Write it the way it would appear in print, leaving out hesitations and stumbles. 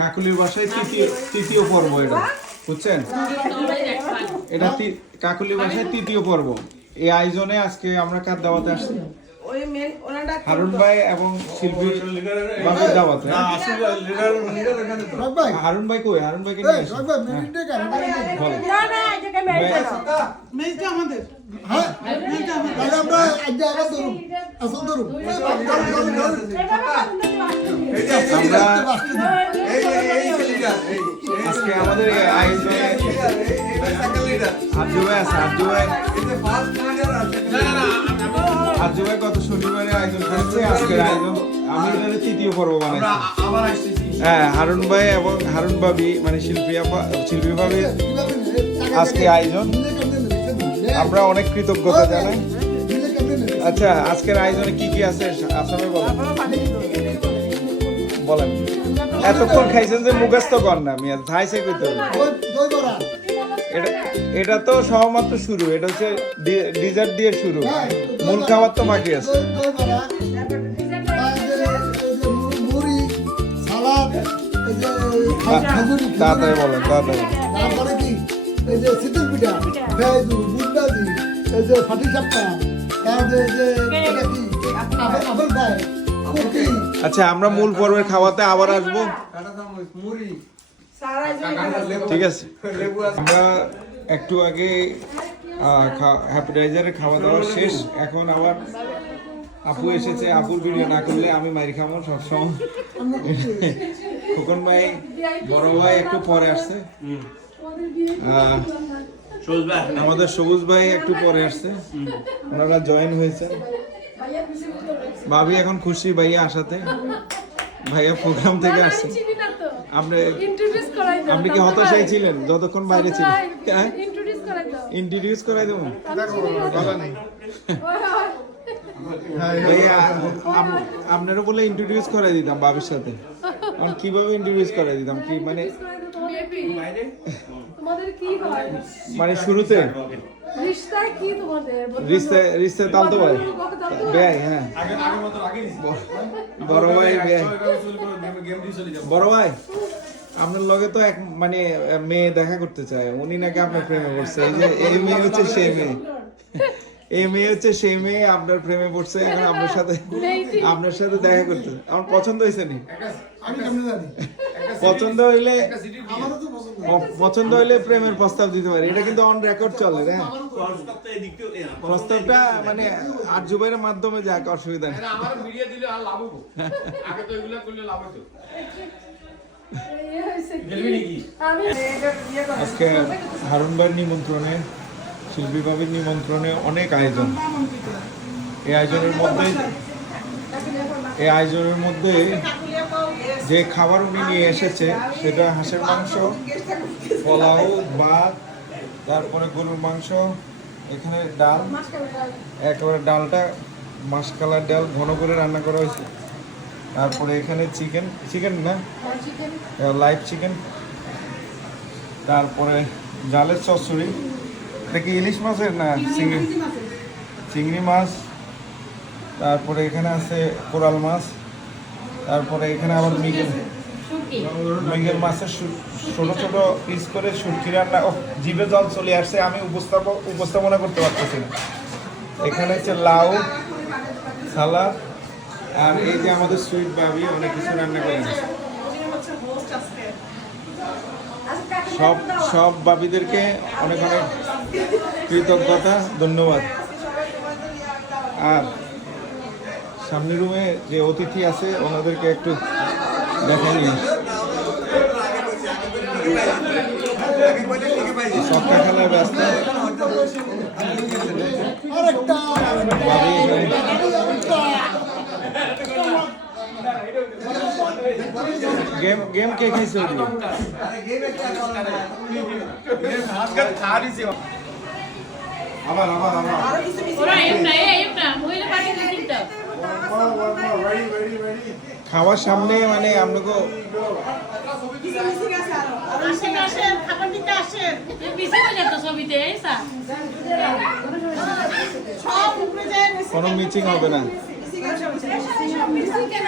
কাকুলির বাসায় তৃতীয় পর্ব এটা, বুঝছেন? এটা কাকুলির বাসায় তৃতীয় পর্ব। এই আয়োজনে আজকে আমরা কার দাওয়াতে আসছি? হারুন ভাই এবং শিল্পী বাবার দাওয়াতে। হারুন ভাই কই? হারুন ভাইকে নিয়ে আসি। আজকে আমাদের আয়োজনে আরজু ভাই আছে। আরজু ভাই গত শনিবারে আয়োজন করেছে, আজকের আয়োজন আমি তৃতীয় পর্ব বানাইছি। হ্যাঁ, হারুন ভাই এবং হারুন ভাবি মানে শিল্পী ভাবি আজকে আয়োজন, আমরা অনেক কৃতজ্ঞতা জানাই। আচ্ছা, আজকের আয়োজনে কি কি আছে আসামে বলেন। এতক্ষণ খাইছেন যে মুখস্থ কর না মিয়া, ধাইছে কইতে হবে। এটা তো সবেমাত্র শুরু, এটা হচ্ছে ডিজার্ট দিয়ে শুরু, মূল খাবার তো বাকি আছে। তাড়াতাড়ি বলেন, তাড়াতাড়ি। তারপরে কি এই যে শীতল পিঠা, পেঁয়াজু, বুন্দাজি, এই যে ফাটি চাপটা, তারপরে এই যে এটা কি আপেল পায়, কুকি। আচ্ছা, আমরা মূল পর্বের খাওয়াতে আবার আসবো, ঠিক আছে? আমরা একটু আগে অ্যাপেটাইজারের খাওয়া দাওয়া শেষ, এখন আবার আপু এসেছে। আপুর ভিডিও না করলে আমি মাইর খাবো সবসময়। খোকন ভাই, বড় ভাই একটু পরে আসছে, আমাদের সবুজ ভাই একটু পরে আসছে, ওনারা জয়েন হয়েছে। ভাবি এখন খুশি ভাইয়া আসাতে, ভাইয়া প্রোগ্রাম থেকে আসছে। আপনি কি হতাশায় ছিলেন যতক্ষণ বাইরে ছিলেন? ইন্ট্রোডিউস করাই দেবো ভাইয়া, আপনারও বলে ইন্ট্রোডিউস করাই দিতাম ভাবির সাথে। কিভাবে ইন্ট্রোডিউস করাই দিতাম? কি মানে মানে শুরুতে রিস্তে তালতো ভাই ভাই, হ্যাঁ বড় ভাই, বড় ভাই আপনার লগে তো এক মানে মেয়ে দেখা করতে চায়, উনি নাকি আপনার প্রেমে পড়ছে। এই যে এই মেয়ে হচ্ছে সেই মেয়ে, এই মেয়ে হচ্ছে সেই মেয়ে আপনার প্রেমে পড়ছে, এখন আপনার সাথে দেখা করতে। আমার পছন্দ হয়েছে নি? পছন্দ হইলে প্রেমের প্রস্তাব দিতে পারি, এটা কিন্তু অন রেকর্ড চলে। হ্যাঁ, প্রস্তাবটা মানে আরজু ভাইয়ের মাধ্যমে যাক, অসুবিধা নেই। আজকে হারুন ভাইয়ের নিমন্ত্রণে, শিল্পী ভাবির নিমন্ত্রণে অনেক আয়োজন। এই আয়োজনের মধ্যে যে খাবার উনি নিয়ে এসেছে সেটা হাঁসের মাংস, পোলাও, ভাত, তারপরে গরুর মাংস, এখানে ডাল, একেবারে ডালটা মাসকালার ডাল ঘন করে রান্না করা হয়েছে। তারপরে এখানে চিকেন না, লাইভ চিকেন, তারপরে ডালের চচ্চড়ি, এটা কি ইলিশ মাছের না চিংড়ি মাছ, তারপরে এখানে আছে কোরাল মাছ, তারপরে এখানে আবার মৃগেল মাছের ছোট ছোট পিস করে শুটকি রান্না। ও, জিভে জল চলে আসছে, আমি উপস্থাপনা করতে পারতেছি না। এখানে হচ্ছে লাউ, সালাদ, আর এই যে আমাদের সুইট ভাবি অনেক কিছু রান্না করে। সব ভাবিদেরকে অনেক অনেক কৃতজ্ঞতা, ধন্যবাদ। আর সামনের রুমে যে অতিথি আছে ওনাদেরকে একটু দেখা নিয়ে সবটা খেলায় ব্যস্ত। গেম কে খেয়েছে? আবার খাওয়ার সামনে মানে আপনাকে কোনো মিটিং হবে না। মিষ্টি কেন